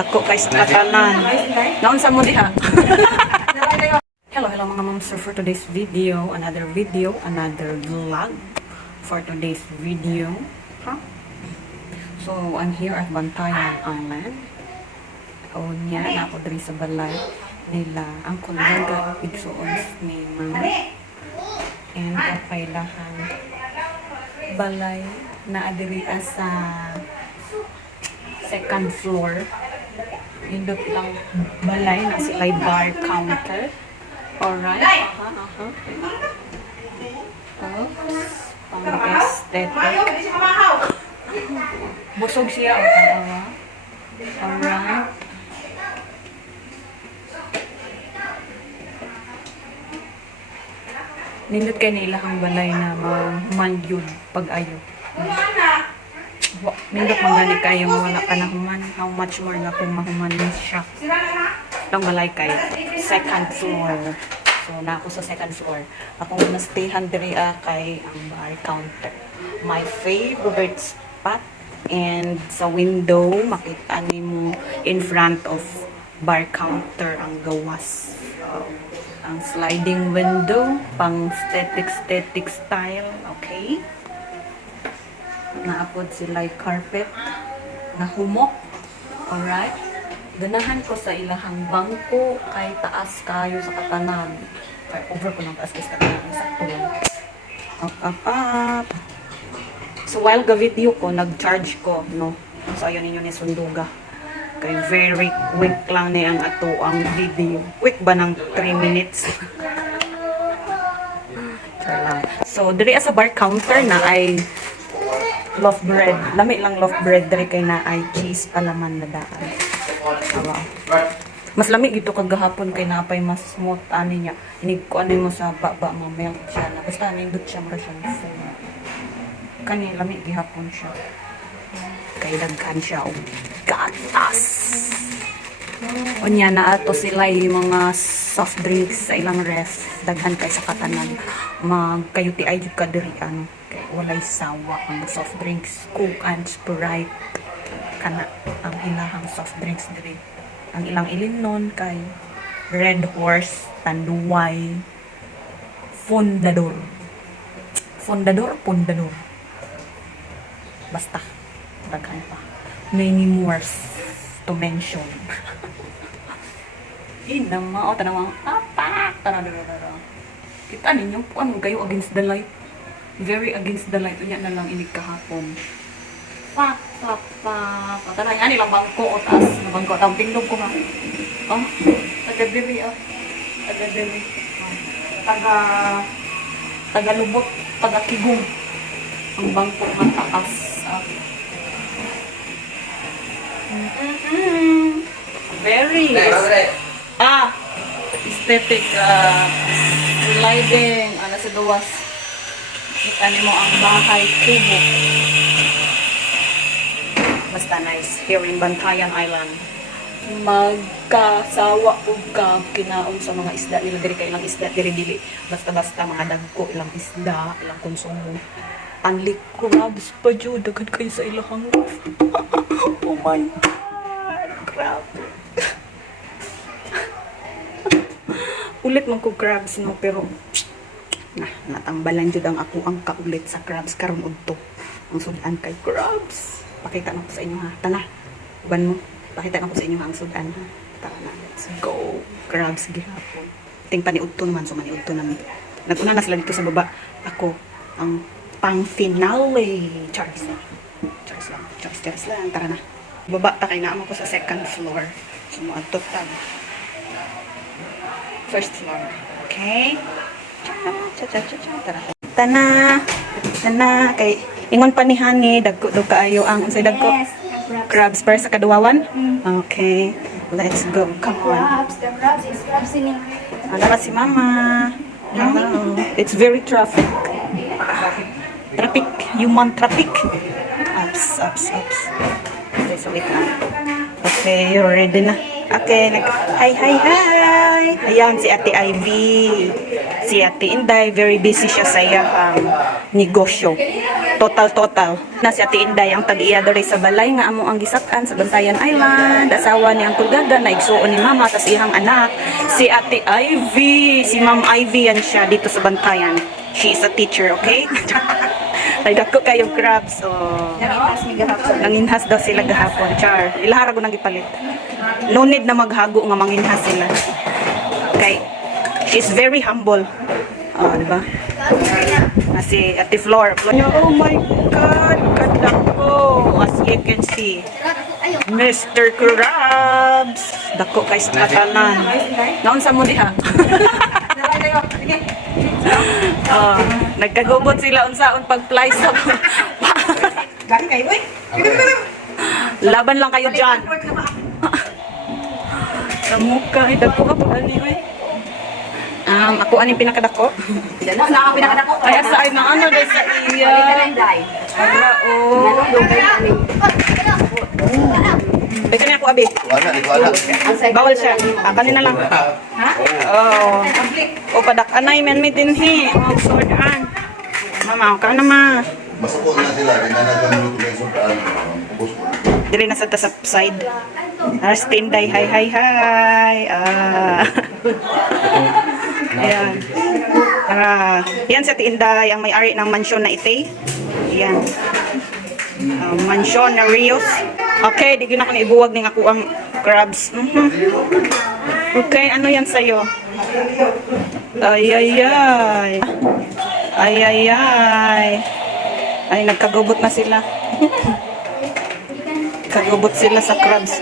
dako kay sa katanan. Naunsa mo diha? Hello mga moms. So for today's video, another vlog for today's video. So I'm here at Bantayan Island. O niya na ako diri sa balay nila ang kulaga igsuon ni Mama. And kapailahan balay na adiri sa second floor. Indot lang balay na sila'y bar counter. Alright. Pang-aesthetic. Busog siya o talawa. Alright. Nindot kayo nila ang balay na mangyud pag-ayo. Nindot magani kayo wala ka na human. How much more na kung mahumanin siya. Itong balay kayo. Second floor. So, na ako sa second floor. Ako na-stayhan diri kay ang bar counter. My favorite spot. And sa window, makita mo in front of bar counter ang gawas. So, ang sliding window, pang static style. Okay? Naapod sila carpet na humok. Alright? Ganahan ko sa ilahang bangko kay taas kayo sa katanan. Ay, over ko ng taas kayo sa katanan. Sakto lang. Up. So while ga-video ko, nag-charge ko, no? So ayun ninyo ni Sunduga. Kay very quick lang ni ang ato ang video. Quick ba ng 3 minutes? So diri sa bar counter na ay loaf bread. Lami lang loaf bread diri kay na ay cheese palaman na daan. Mas lamig ito kagahapon kay napay mas smooth ani niya. Inig ko ano mo sa baba mamelt siya na basta nindot siya mara siya full. Kani lamig gihapon siya. Kay daghan siya og gatas. Unya na ato sila yung mga soft drinks sa ilang ref. Daghan kay sa katanan. Magkayuti ay jud ka diri ano. Kay walay sawa ang soft drinks, Coke and Sprite. Kana ang ilahang soft drinks diri. Ang ilang ilinon kay Red Horse, Tanduay, Fundador. Fundador. Basta daghan pa. Many more to mention. Inama o tanawang apak tanadara. Kita ninyo ano kayo against the light. Very against the light unya na lang inig kahapon. Pak. Patala nga nilang bangko o taas na bangko. Tapos tingdog ko nga. Oh, taga-diri Taga-diri. Taga-lubot. Taga-kigong. Ang bangko nga taas. Very aesthetic sliding sa gawas. Kita mo ang bahay kubo. Basta nice here in Bantayan Island. Magkasawa ug ka kinaon sa mga isda nila diri kay ilang isda dili basta mga dagko ilang isda ilang konsumo. Ang crabs pa jud daghan kayo sa ilang roof. Oh my god, crab. Ulit man ko crabs no pero natambalan jud ang ako ang kaulit sa crabs karon udto. Ang sudan kay crabs. Pakita na ko sa inyo ha. Tana. Ban mo. Pakita na ko sa inyo ang sudan ha. Tana. Let's go. Crabs gihapon. Ting paniudto naman. So maniudto namin. Naguna na sila dito sa baba. Ako ang pang finale. Charles lang. Tara na. Baba ta kay naamo ko sa second floor. So moadto ta. First floor. Okay? Tara. Tana. Kay ingon pa ni Honey, dagko kaayo ang unsay dagko? Yes, crabs para sa kaduwawan? Okay. Let's go. Come on. The crabs is crabs in Ala si Mama. Hello. It's very traffic. Human traffic. Ups. Okay, so wait lang. Okay, you're ready na. Okay, hi. Ayan si Ate Ivy. Si Ate Inday, very busy siya sa iyang negosyo. Total. Na si Ate Inday ang tag-iya diri sa balay nga amo ang gisak-an sa Bantayan Island. Asawa ni Uncle Gaga na igsuon ni Mama tas iyang anak si Ate Ivy. Si Ma'am Ivy yan siya dito sa Bantayan. She is a teacher, okay? Ay dako kayo crabs. So, nanginhas daw sila gahapon. Char. Ilahara ko nang gipalit. No need na maghago nga manginhas sila. Okay. She's very humble. Oh, di ba? Si Ate Flor. Oh my God! Kadlak ko. As you can see. Mr. Krabs. Dako kay sa katanan. Naunsa mo diha? Oh, nagkagubot sila unsaon pag-fly sa Gani kayo, uy. laban lang kayo dyan. Sa mukha, dako ka po ani, uy. Ako aning pinakadako. Dala na ang pinakadako. Ay, asa ay maano dahil sa iya. Abra, oh. Beka niya ako, abi. Bawal siya. Kanina lang. Ha? Oh. O, padak anay, men, may dinhi. Oh, sordan. Mama, ka na ma. Masuko na sila, kaya na nagluto yung sultan. Ubus ko. Dili na sa side. Tinday, hi. Ayan. Yan sa Tinday, ang may-ari ng mansyon na ite. Yan. Mansyon na Rios. Okay, di na ko na ibuwag ng ako ang crabs. Okay, ano yan sa'yo? Ay. Ay, nagkagubot na sila. Kagubot sila sa crabs.